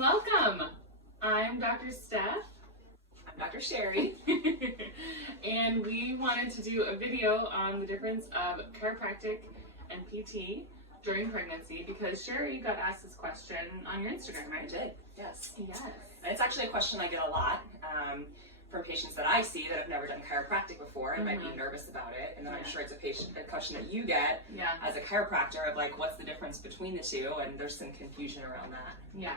welcome. I'm Dr. Steph. I'm Dr. Sheri. And we wanted to do a video on the difference of chiropractic and PT during pregnancy because Sheri got asked this question on your Instagram, right? I did, yes. Yes. And it's actually a question I get a lot from patients that I see that have never done chiropractic before and might be nervous about it. And then I'm sure it's a question that you get as a chiropractor of like, what's the difference between the two? And there's some confusion around that. Yeah.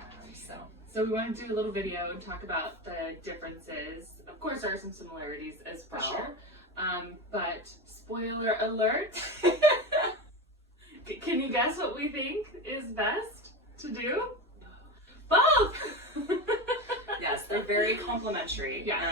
So we want to do a little video and talk about the differences. Of course, there are some similarities as well. For sure. But spoiler alert. Can you guess what we think is best to do? Both! Yes, they're very complementary. Yeah.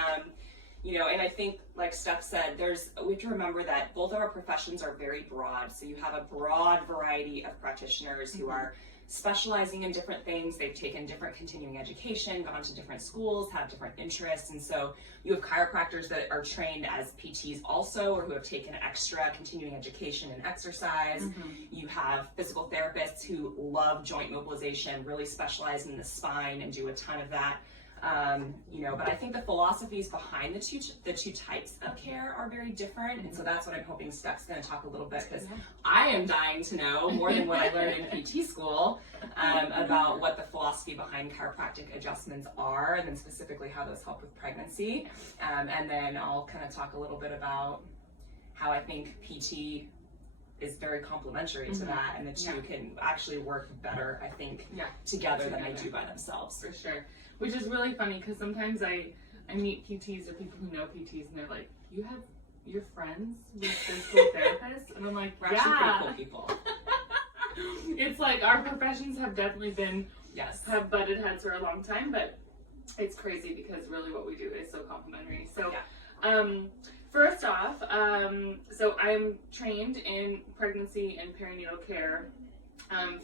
And I think, like Steph said, we have to remember that both of our professions are very broad. So you have a broad variety of practitioners who are specializing in different things. They've taken different continuing education, gone to different schools, have different interests. And so you have chiropractors that are trained as PTs also, or who have taken extra continuing education in exercise. You have physical therapists who love joint mobilization, really specialize in the spine and do a ton of that. But I think the philosophies behind the two types of care are very different. And so that's what I'm hoping Steph's going to talk a little bit, because I am dying to know more than what I learned in PT school about what the philosophy behind chiropractic adjustments are, and then specifically how those help with pregnancy. And then I'll kind of talk a little bit about how I think PT is very complementary to that, and the two can actually work better, I think, together than they do by themselves. For sure. Which is really funny because sometimes I meet PTs or people who know PTs and they're like, you're friends with physical therapists? And I'm like, we're actually pretty cool people. It's like our professions have definitely been, have butted heads for a long time, but it's crazy because really what we do is so complementary. So, first off, so I'm trained in pregnancy and perinatal care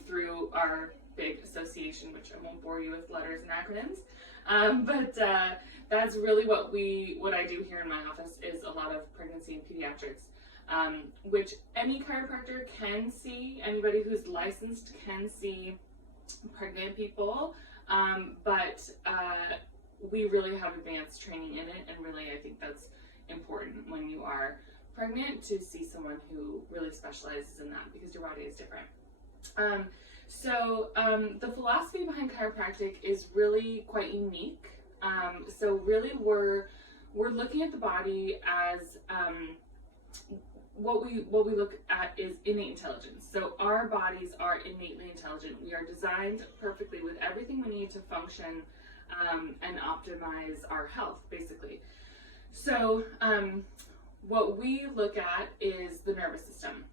through our big association, which I won't bore you with letters and acronyms, but that's really what I do here in my office is a lot of pregnancy and pediatrics, which any chiropractor can see. Anybody who's licensed can see pregnant people, but we really have advanced training in it, and really I think that's important when you are pregnant to see someone who really specializes in that, because your body is different. The philosophy behind chiropractic is really quite unique. So really we're looking at the body as what we look at is innate intelligence. So our bodies are innately intelligent. We are designed perfectly with everything we need to function and optimize our health, basically. So what we look at is the nervous system.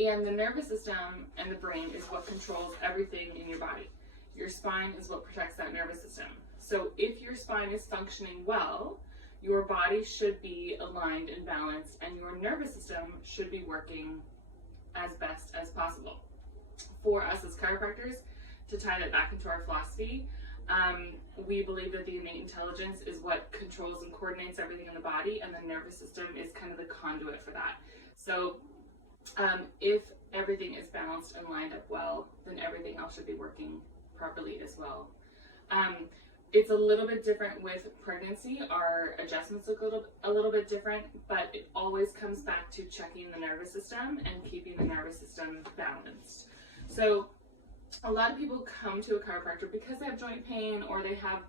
And the nervous system and the brain is what controls everything in your body. Your spine is what protects that nervous system. So if your spine is functioning well, your body should be aligned and balanced, and your nervous system should be working as best as possible. For us as chiropractors, to tie that back into our philosophy, we believe that the innate intelligence is what controls and coordinates everything in the body, and the nervous system is kind of the conduit for that. So if everything is balanced and lined up well, then everything else should be working properly as well. It's a little bit different with pregnancy. Our adjustments look a little bit different, but it always comes back to checking the nervous system and keeping the nervous system balanced. So a lot of people come to a chiropractor because they have joint pain or they have,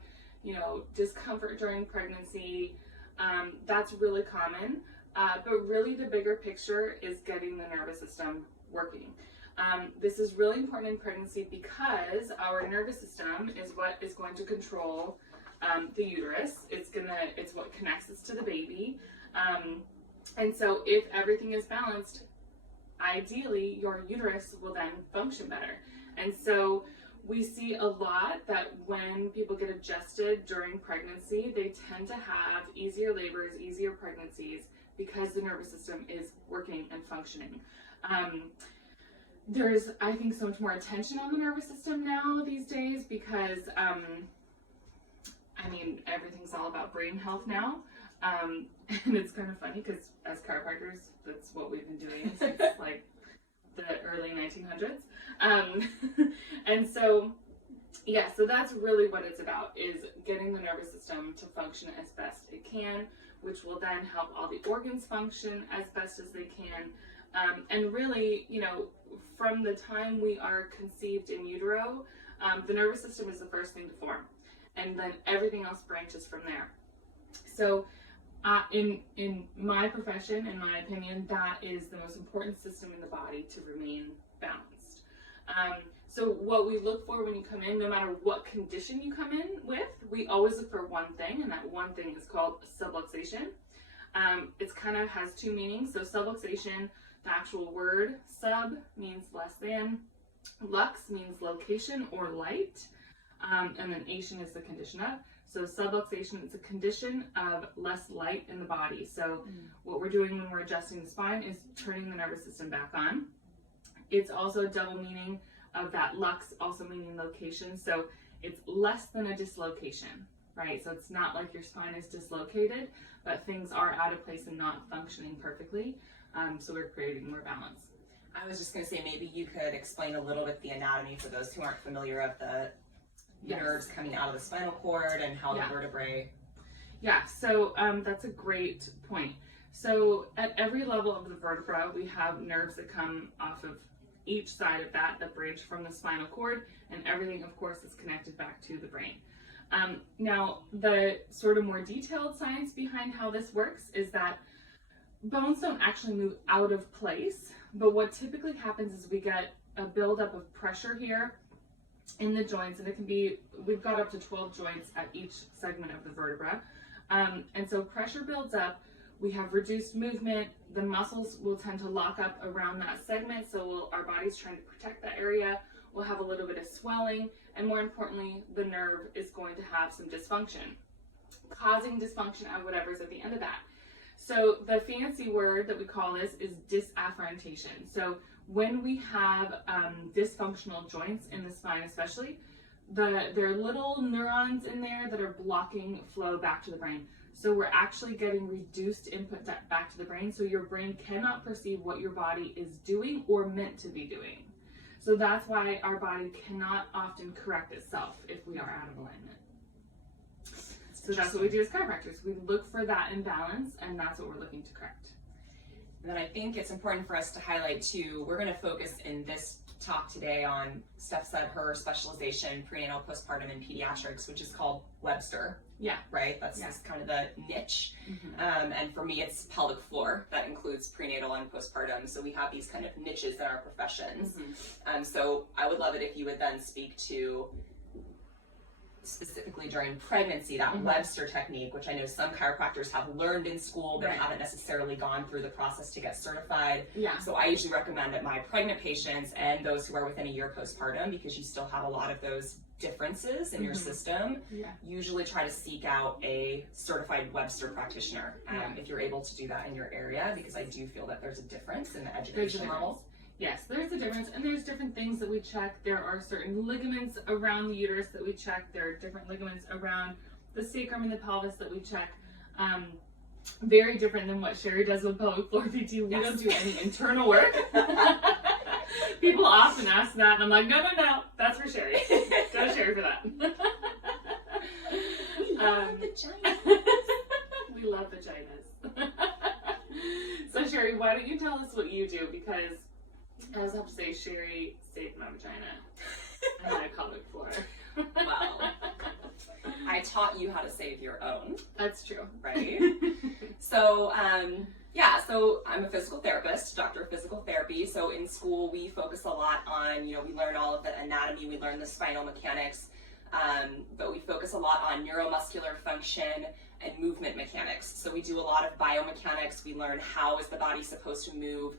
discomfort during pregnancy. That's really common. But really the bigger picture is getting the nervous system working. This is really important in pregnancy because our nervous system is what is going to control the uterus. It's what connects us to the baby. And so if everything is balanced, ideally your uterus will then function better. And so we see a lot that when people get adjusted during pregnancy, they tend to have easier labors, easier pregnancies, because the nervous system is working and functioning. There's, I think, so much more attention on the nervous system now these days because, everything's all about brain health now. And it's kind of funny because as chiropractors, that's what we've been doing since like the early 1900s. And so Yeah, so that's really what it's about, is getting the nervous system to function as best it can, which will then help all the organs function as best as they can. And really, you know, from the time we are conceived in utero, the nervous system is the first thing to form, and then everything else branches from there. So in my profession, in my opinion, that is the most important system in the body to remain balanced. So what we look for when you come in, no matter what condition you come in with, we always look for one thing, and that one thing is called subluxation. It's kind of has two meanings. So subluxation, the actual word sub means less than, lux means location or light, and then ation is the condition of. So subluxation is a condition of less light in the body. So what we're doing when we're adjusting the spine is turning the nervous system back on. It's also a double meaning of that lux, also meaning location. So it's less than a dislocation, right? So it's not like your spine is dislocated, but things are out of place and not functioning perfectly. So we're creating more balance. I was just going to say, maybe you could explain a little bit the anatomy for those who aren't familiar of the nerves coming out of the spinal cord and how the vertebrae. Yeah, so that's a great point. So at every level of the vertebra, we have nerves that come off of each side of that branch from the spinal cord, and everything, of course, is connected back to the brain. Now, the sort of more detailed science behind how this works is that bones don't actually move out of place, but what typically happens is we get a buildup of pressure here in the joints, and it can be, we've got up to 12 joints at each segment of the vertebra. And so pressure builds up, we have reduced movement, the muscles will tend to lock up around that segment, so our body's trying to protect that area, we'll have a little bit of swelling, and more importantly, the nerve is going to have some dysfunction, causing dysfunction at whatever's at the end of that. So the fancy word that we call this is disafferentation. So when we have dysfunctional joints in the spine especially, there are little neurons in there that are blocking flow back to the brain. So we're actually getting reduced input back to the brain, so your brain cannot perceive what your body is doing or meant to be doing. So that's why our body cannot often correct itself if we are out of alignment. So that's what we do as chiropractors. We look for that imbalance, and that's what we're looking to correct. And then I think it's important for us to highlight too, we're going to focus in this talk today on, Steph said, her specialization, prenatal, postpartum, and pediatrics, which is called Webster. Yeah. Right? That's just kind of the niche. And for me, it's pelvic floor. That includes prenatal and postpartum. So we have these kind of niches in our professions. So I would love it if you would then speak to, specifically during pregnancy, that Webster technique, which I know some chiropractors have learned in school but haven't necessarily gone through the process to get certified. So I usually recommend that my pregnant patients and those who are within a year postpartum, because you still have a lot of those differences in your system, usually try to seek out a certified Webster practitioner if you're able to do that in your area, because I do feel that there's a difference in the education level. Yes, there's a difference, and there's different things that we check. There are certain ligaments around the uterus that we check. There are different ligaments around the sacrum and the pelvis that we check. Very different than what Sheri does with pelvic floor PT. We don't do any internal work. People often ask that, and I'm like, no, that's for Sheri. Go to Sheri for that. We love vaginas. We love vaginas. So Sheri, why don't you tell us what you do? Because I was have to say, Sheri saved my vagina and my pelvic floor. Well, I taught you how to save your own. That's true. Right? So, so I'm a physical therapist, doctor of physical therapy. So in school, we focus a lot on, we learn all of the anatomy, we learn the spinal mechanics, but we focus a lot on neuromuscular function and movement mechanics. So we do a lot of biomechanics. We learn how is the body supposed to move,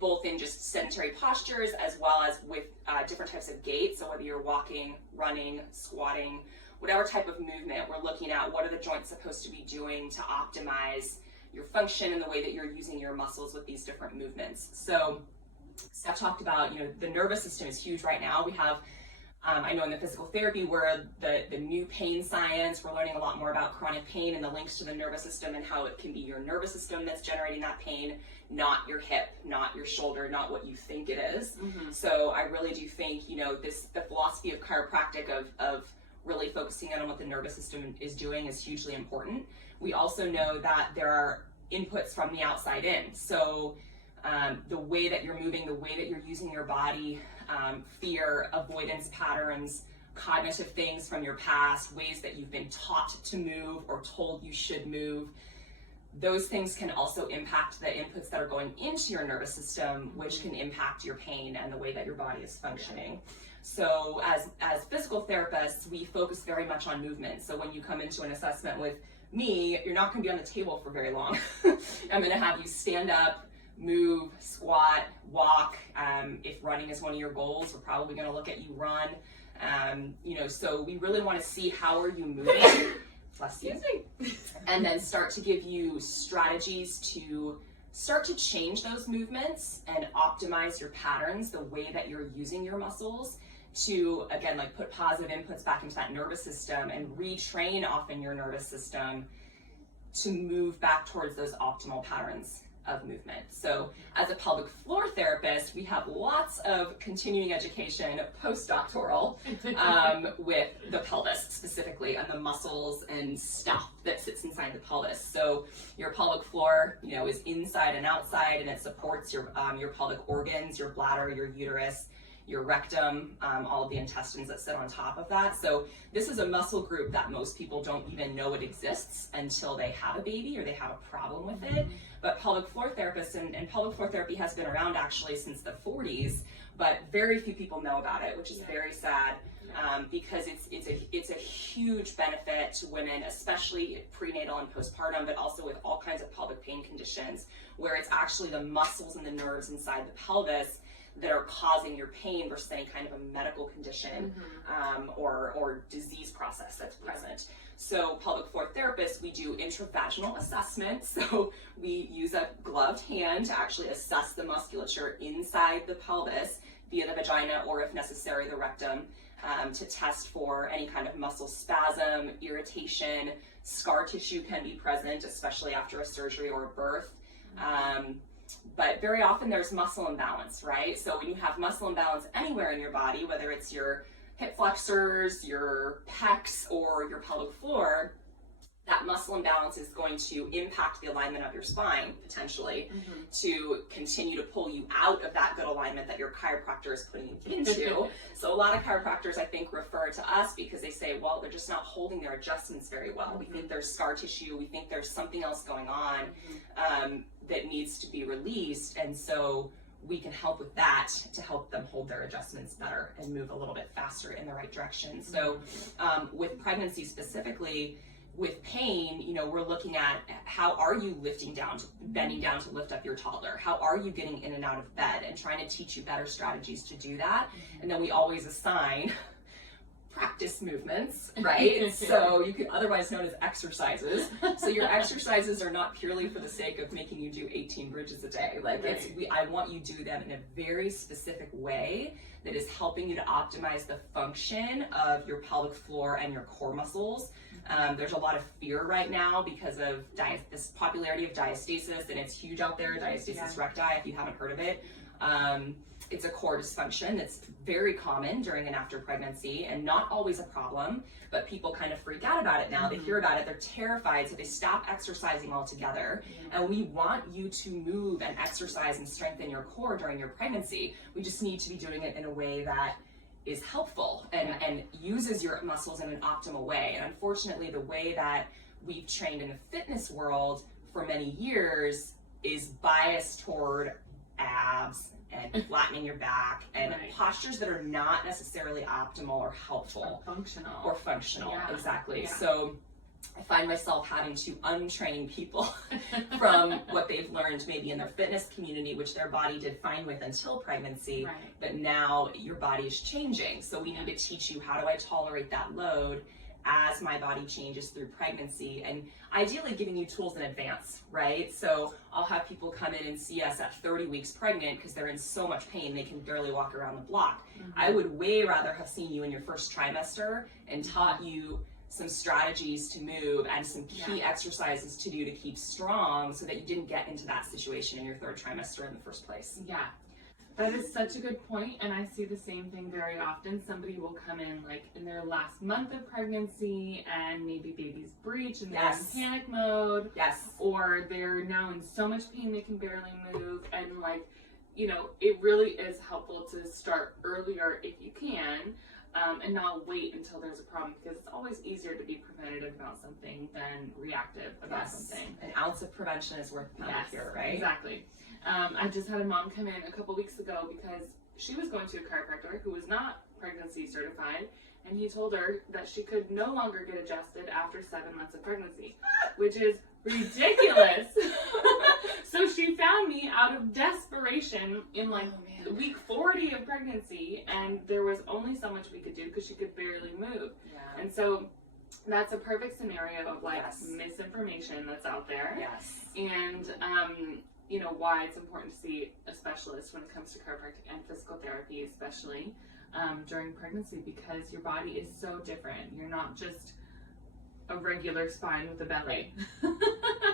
both in just sedentary postures as well as with different types of gait. So whether you're walking, running, squatting, whatever type of movement, we're looking at what are the joints supposed to be doing to optimize your function and the way that you're using your muscles with these different movements. So Steph talked about, the nervous system is huge right now. We have I know in the physical therapy where the new pain science, we're learning a lot more about chronic pain and the links to the nervous system and how it can be your nervous system that's generating that pain, not your hip, not your shoulder, not what you think it is. So I really do think, you know, the philosophy of chiropractic of really focusing on what the nervous system is doing is hugely important. We also know that there are inputs from the outside in. So the way that you're moving, the way that you're using your body, fear, avoidance patterns, cognitive things from your past, ways that you've been taught to move or told you should move, those things can also impact the inputs that are going into your nervous system, which can impact your pain and the way that your body is functioning. So as physical therapists, we focus very much on movement. So when you come into an assessment with me, you're not going to be on the table for very long. I'm going to have you stand up, move, squat, walk. If running is one of your goals, we're probably going to look at you run. You know, so we really want to see how are you moving, bless you, and then start to give you strategies to start to change those movements and optimize your patterns, the way that you're using your muscles to, again, like put positive inputs back into that nervous system and retrain often your nervous system to move back towards those optimal patterns of movement. So as a pelvic floor therapist, we have lots of continuing education, postdoctoral, with the pelvis specifically and the muscles and stuff that sits inside the pelvis. So your pelvic floor, you know, is inside and outside, and it supports your pelvic organs, your bladder, your uterus, your rectum, all of the intestines that sit on top of that. So this is a muscle group that most people don't even know it exists until they have a baby or they have a problem with it. But pelvic floor therapists and pelvic floor therapy has been around actually since the 40s, but very few people know about it, which is very sad, because it's a huge benefit to women, especially prenatal and postpartum, but also with all kinds of pelvic pain conditions, where it's actually the muscles and the nerves inside the pelvis that are causing your pain versus any kind of a medical condition or disease process that's present. So pelvic floor therapists, we do intravaginal assessment. So we use a gloved hand to actually assess the musculature inside the pelvis via the vagina, or if necessary, the rectum, to test for any kind of muscle spasm, irritation. Scar tissue can be present, especially after a surgery or a birth. But very often there's muscle imbalance, right? So when you have muscle imbalance anywhere in your body, whether it's your hip flexors, your pecs, or your pelvic floor, that muscle imbalance is going to impact the alignment of your spine, potentially, to continue to pull you out of that good alignment that your chiropractor is putting you into. So a lot of chiropractors, I think, refer to us because they say, well, they're just not holding their adjustments very well. We think there's scar tissue. We think there's something else going on that needs to be released. And so we can help with that to help them hold their adjustments better and move a little bit faster in the right direction. So with pregnancy specifically, with pain, you know, we're looking at how are you bending down to lift up your toddler? How are you getting in and out of bed, and trying to teach you better strategies to do that. And then we always assign practice movements, right? So you could otherwise known as exercises. So your exercises are not purely for the sake of making you do 18 bridges a day. Like I want you to do them in a very specific way that is helping you to optimize the function of your pelvic floor and your core muscles. There's a lot of fear right now because of this popularity of diastasis, and it's huge out there, Diastasis Recti, if you haven't heard of it. It's a core dysfunction that's very common during and after pregnancy, and not always a problem, but people kind of freak out about it now. They hear about it, they're terrified, so they stop exercising altogether. And we want you to move and exercise and strengthen your core during your pregnancy. We just need to be doing it in a way that is helpful and uses your muscles in an optimal way. And unfortunately, the way that we've trained in the fitness world for many years is biased toward abs and flattening your back and postures that are not necessarily optimal or helpful or functional. Exactly. So I find myself having to untrain people from what they've learned maybe in their fitness community, which their body did fine with until pregnancy, but now your body is changing. So we need to teach you, how do I tolerate that load as my body changes through pregnancy, and ideally giving you tools in advance, right? So I'll have people come in and see us at 30 weeks pregnant because they're in so much pain they can barely walk around the block. I would way rather have seen you in your first trimester and taught you some strategies to move and some key exercises to do to keep strong so that you didn't get into that situation in your third trimester in the first place. Yeah. That is such a good point, and I see the same thing very often. Somebody will come in like in their last month of pregnancy and maybe baby's breech and they're in panic mode. Or they're now in so much pain they can barely move, and like, you know, it really is helpful to start earlier if you can, and not wait until there's a problem, because it's always easier to be preventative about something than reactive about something. An ounce of prevention is worth a pound of cure, right? Exactly. I just had a mom come in a couple weeks ago because she was going to a chiropractor who was not pregnancy certified, and he told her that she could no longer get adjusted after 7 months of pregnancy, which is ridiculous. So she found me out of desperation in like week 40 of pregnancy, and there was only so much we could do because she could barely move. And so that's a perfect scenario of like misinformation that's out there. And you know, why it's important to see a specialist when it comes to chiropractic and physical therapy, especially during pregnancy, because your body is so different. You're not just a regular spine with a belly.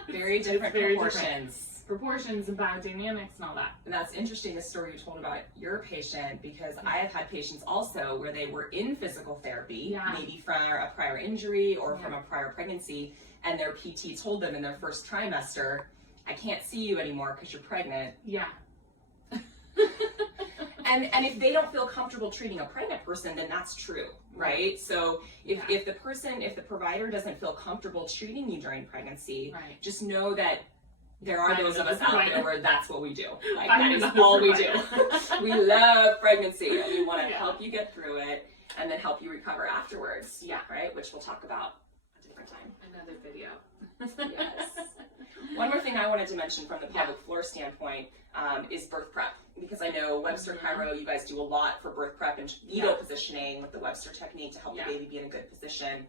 Very different proportions. Proportions and biodynamics and all that. And that's interesting, the story you told about your patient, because I have had patients also where they were in physical therapy, maybe from a prior injury or from a prior pregnancy, and their PT told them in their first trimester, I can't see you anymore because you're pregnant. And if they don't feel comfortable treating a pregnant person, then that's true, right? So if the provider doesn't feel comfortable treating you during pregnancy, just know that there are those of us out there where that's what we do. Like, that is all we do. We love pregnancy, and we want to help you get through it and then help you recover afterwards, right? Which we'll talk about a different time. Another video. One more thing I wanted to mention from the pelvic floor standpoint is birth prep, because I know Webster Chiro, you guys do a lot for birth prep and fetal positioning with the Webster Technique to help the baby be in a good position.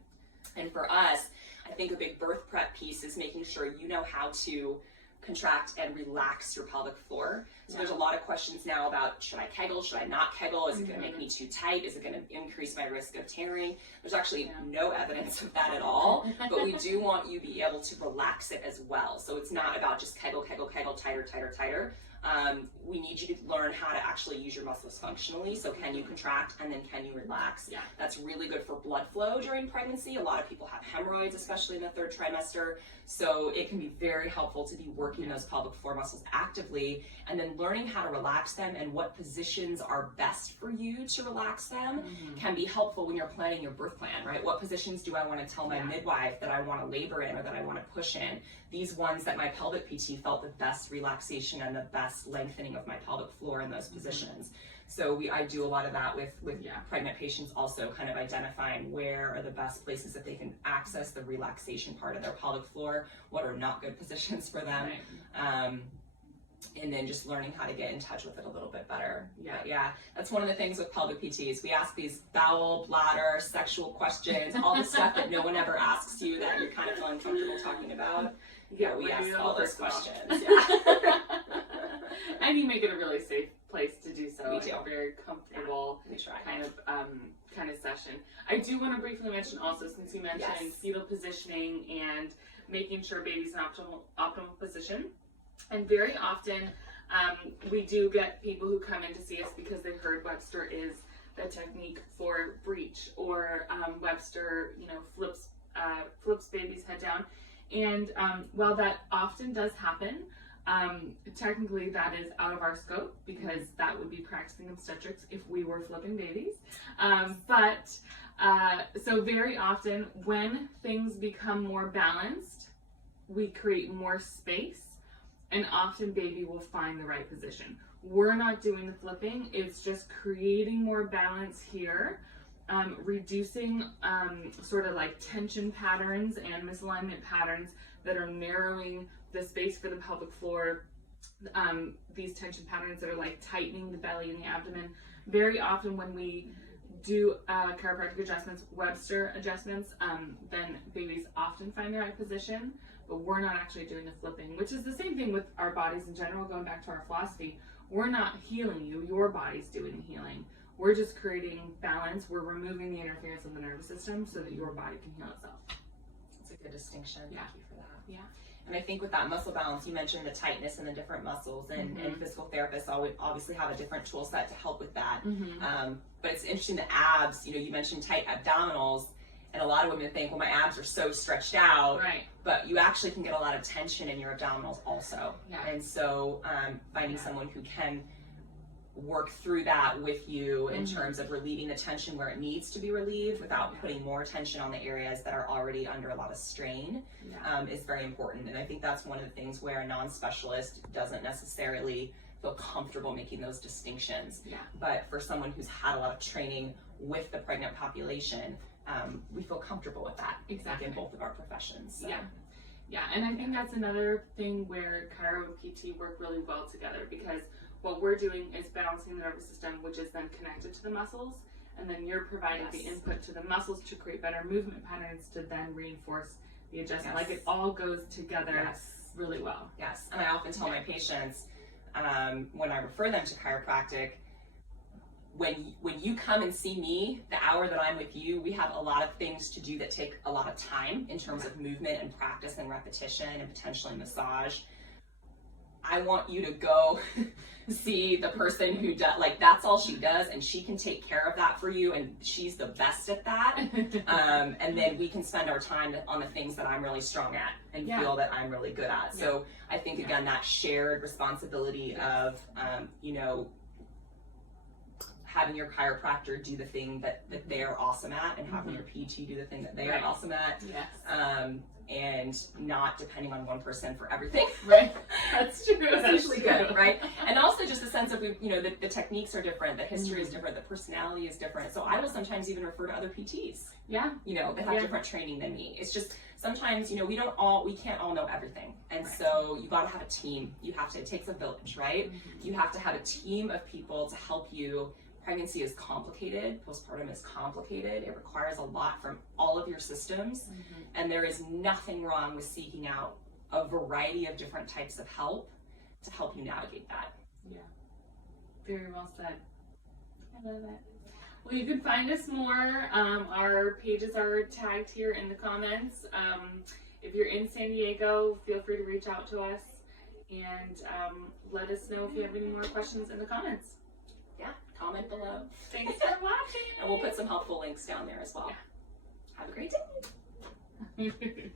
And for us, I think a big birth prep piece is making sure you know how to contract and relax your pelvic floor. So there's a lot of questions now about, should I Kegel, should I not Kegel? Is it going to make me too tight? Is it going to increase my risk of tearing? There's actually no evidence of that at all, but we do want you to be able to relax it as well. So it's not about just Kegel, Kegel, Kegel, tighter, tighter, tighter. We need you to learn how to actually use your muscles functionally. So can you contract and then can you relax? That's really good for blood flow during pregnancy. A lot of people have hemorrhoids, especially in the third trimester. So it can be very helpful to be working those pelvic floor muscles actively, and then learning how to relax them and what positions are best for you to relax them can be helpful when you're planning your birth plan, right? What positions do I want to tell my midwife that I want to labor in or that I want to push in? These ones that my pelvic PT felt the best relaxation and the best lengthening of my pelvic floor in those positions. So I do a lot of that with pregnant patients, also kind of identifying where are the best places that they can access the relaxation part of their pelvic floor, what are not good positions for them. And then just learning how to get in touch with it a little bit better. That's one of the things with pelvic PTs. We ask these bowel, bladder, sexual questions, all the stuff that no one ever asks you that you're kind of uncomfortable talking about. We ask all those questions. And you make it a really safe place to do so. We do. A very comfortable kind of session. I do want to briefly mention also, since you mentioned fetal positioning and making sure baby's in optimal position. And very often we do get people who come in to see us because they've heard Webster is the technique for breech, or Webster, flips baby's head down. And while that often does happen, technically that is out of our scope, because that would be practicing obstetrics if we were flipping babies. So very often when things become more balanced, we create more space, and often baby will find the right position. We're not doing the flipping, it's just creating more balance here, reducing sort of like tension patterns and misalignment patterns that are narrowing the space for the pelvic floor, these tension patterns that are like tightening the belly and the abdomen. Very often when we do chiropractic adjustments, Webster adjustments, then babies often find the right position, but we're not actually doing the flipping, which is the same thing with our bodies in general. Going back to our philosophy, we're not healing you, your body's doing the healing. We're just creating balance. We're removing the interference of the nervous system so that your body can heal itself. That's a good distinction. Yeah. Thank you for that. Yeah. And I think with that muscle balance, you mentioned the tightness in the different muscles, and physical therapists obviously have a different tool set to help with that. But it's interesting, the abs, you mentioned tight abdominals, and a lot of women think, well, my abs are so stretched out, Right. but you actually can get a lot of tension in your abdominals also. Yeah. And so finding someone who can work through that with you in terms of relieving the tension where it needs to be relieved without putting more tension on the areas that are already under a lot of strain is very important. And I think that's one of the things where a non-specialist doesn't necessarily feel comfortable making those distinctions. But for someone who's had a lot of training with the pregnant population, we feel comfortable with that. Exactly. In both of our professions. So. Yeah, and I think that's another thing where chiro and PT work really well together, because what we're doing is balancing the nervous system, which is then connected to the muscles, and then you're providing the input to the muscles to create better movement patterns to then reinforce the adjustment. Like it all goes together really well. Yes, and I often tell my patients when I refer them to chiropractic, when you come and see me, the hour that I'm with you, we have a lot of things to do that take a lot of time in terms of movement and practice and repetition and potentially massage. I want you to go see the person who does, like, that's all she does, and she can take care of that for you, and she's the best at that. And then we can spend our time on the things that I'm really strong at and feel that I'm really good at. So I think, again, that shared responsibility of, having your chiropractor do the thing that they're awesome at, and having your PT do the thing that they are awesome at. And not depending on one person for everything. Right. That's true. That's usually good, right? And also just a sense of, the techniques are different, the history is different, the personality is different. So I will sometimes even refer to other PTs. That have different training than me. It's just sometimes, we can't all know everything. And so you gotta have a team. It takes a village, right? You have to have a team of people to help you. Pregnancy is complicated, postpartum is complicated. It requires a lot from all of your systems, and there is nothing wrong with seeking out a variety of different types of help to help you navigate that. Yeah, very well said. I love it. Well, you can find us more. Our pages are tagged here in the comments. If you're in San Diego, feel free to reach out to us and let us know if you have any more questions in the comments. Comment below. Thanks for watching. And we'll put some helpful links down there as well. Have a great day.